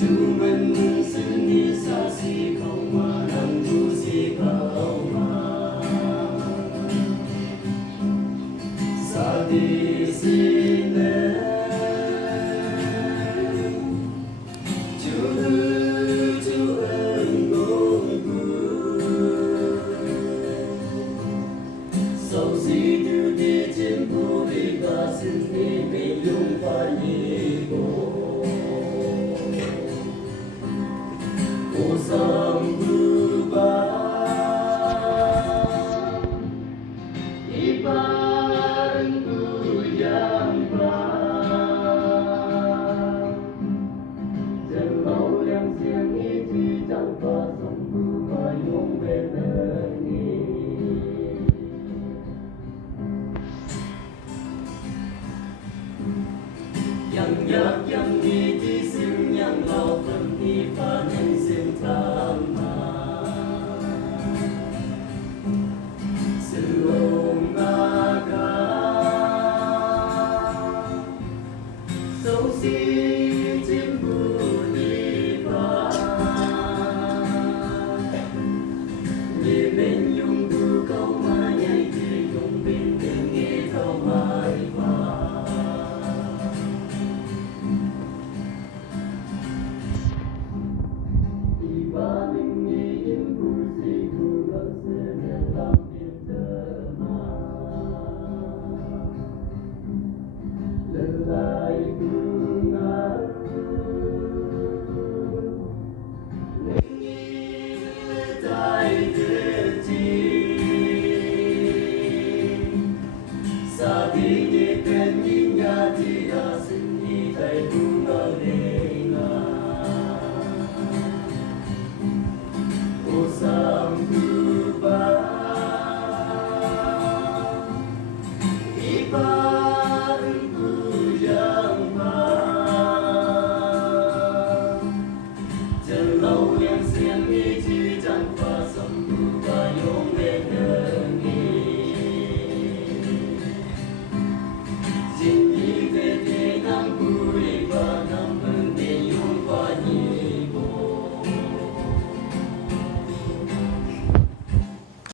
Chúa mình xin đi xa xỉ không mà nằm tu gì không mà xa đi xin đến Chúa ơn ngôi sau khi từ đi trên phố đi ta xin đi mình luôn phải đi bộ Sambubah ibaratku yang dan mau yang siang itu tanpa sambubah yang berani yang yak yang di sim yang lau phần đi pha nên sim tham Hãy subscribe cho kênh Ghiền Mì Gõ để không bỏ lỡ những video hấp dẫn